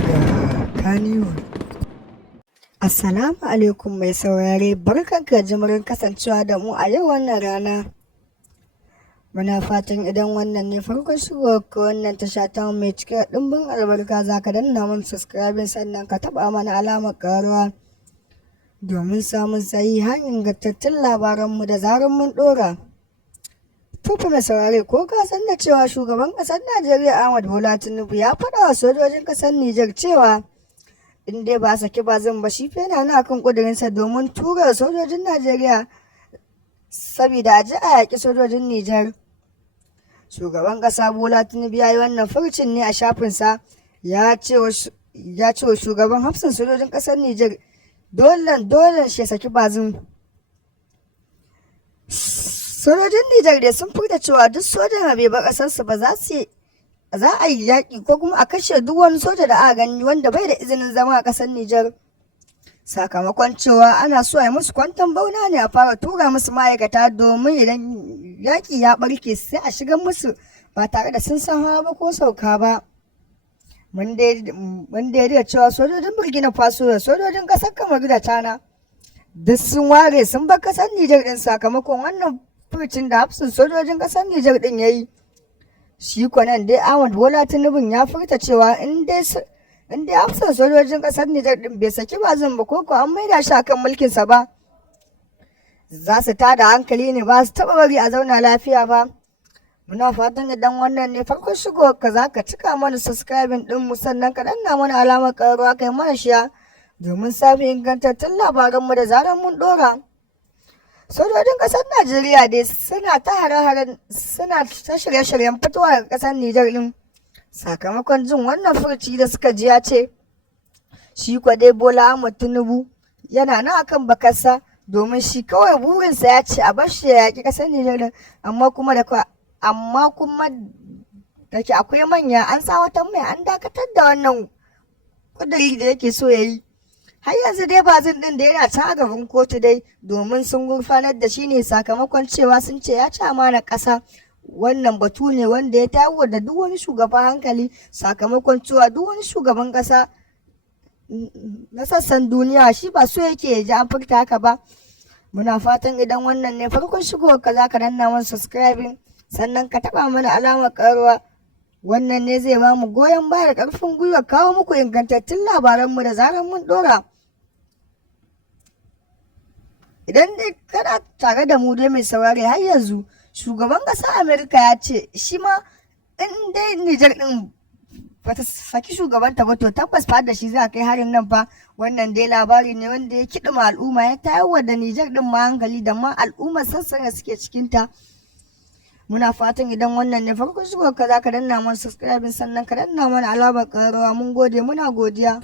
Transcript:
daga Kannywood. Assalamu alaikum mai saurare, barkanka jimirin kasancewa da mu a yau wannan rana. Muna fatan idan wannan ne farkon shigo ka wannan tasha ta mai cike da ɗimbin albarka za ka danna mana subscribing sannan ka taɓa mana alamar ƙaruwa domin samun sahihan ingantattun labaranmu da zarar mun ɗora. Tufa mai saurare, ko ka san da cewa shugaban ƙasar Najeriya Ahmad Bola Tinubu ya faɗa wa sojojin ƙasar Nijar cewa in dai ba saki ba zan ba shi fena na kan ƙudurinsa domin tura sojojin Najeriya saboda a ji a yaƙi sojojin Nijar. Shugaban ƙasa Bola Tinubu ya yi wannan furcin ne a shafinsa, ya ce wa shugaban hafsan sojojin ƙasar Nijar dole shi ya saki bazin. Sojojin Nijar dai sun furta cewa duk sojan da bai bar ƙasarsu ba za a yi yaƙi ko kuma a kashe duk wani soja da aka gani wanda bai da izinin zama a ƙasar Nijar. Sakamakon cewa ana so a yi musu kwanton bauna ne a fara tura musu ma'aikata domin idan yaƙi ya ɓarke sai a shiga musu ba tare da sun san hawa ba ko sauka ba. Mun daidai cewa sojojin Burkina Faso da sojojin ƙasar Kamaru da Tana duk sun ware sun bar ƙasar Nijar ɗin sakamakon wannan furcin da hafsin sojojin ƙasar Nijar ɗin ya yi. Shi kwanan dai Ahmad Bola Tinubu ya furta cewa in dai hafsan sojojin ƙasar Nijar ɗin bai saki bazin ba ko an maida shi akan mulkinsa ba, za su tada hankali ne ba su taɓa bari a zauna lafiya ba. Muna fatan idan wannan ne farkon shigo ka za ka cika mana subscribing ɗinmu sannan ka danna mana alamar ƙaruwa kai mana shiya domin samun ingantattun labaranmu da zarar mun ɗora. Sojojin ƙasar Najeriya dai suna ta shirye-shiryen fitowa daga ƙasar Nijar ɗin sakamakon jin wannan furci da suka ji ya ce shi kwa dai Bola Ahmed Tinubu yana nan akan bakarsa domin shi kawai burinsa ya ce a bar shi ya yaƙi ƙasar Nijar ɗin amma kuma da ke akwai manya an tsawatar mai an dakatar da wannan ƙuduri da yake so ya yi. Har yanzu dai bazin ɗin da yana ta gaban kotu dai domin sun gurfanar da shi ne sakamakon cewa sun ce ya ci amanar ƙasa. Wannan batu ne wanda ya tawo da duk wani shugaban hankali sakamakon cewa duk wani shugaban ƙasa na sassan duniya shi ba so yake ya ji an furta haka ba. Muna fatan idan wannan ne farkon shigowar ka za ka danna mana subscribing sannan ka taɓa mana alamar ƙaruwa. Wannan ne zai ba mu goyon baya da ƙarfin gwiwa kawo muku ingantattun labaranmu da zarar mun ɗora. Idan dai kana tare da mu dai mai saurare har yanzu, shugaban ƙasar Amerika ya ce shi ma in dai Nijar ɗin ba ta saki shugabanta ba to tabbas fa da shi za a kai harin nan fa. Wannan dai labari ne wanda ya kiɗima al'umma ya tayar da Nijar ɗin ma hankali da ma al'ummar sassan da suke cikinta. Muna fatan idan wannan ne farkon shigo ka za ka danna mana subscribing sannan ka danna mana alamar ƙararrawa. Mun gode, muna godiya.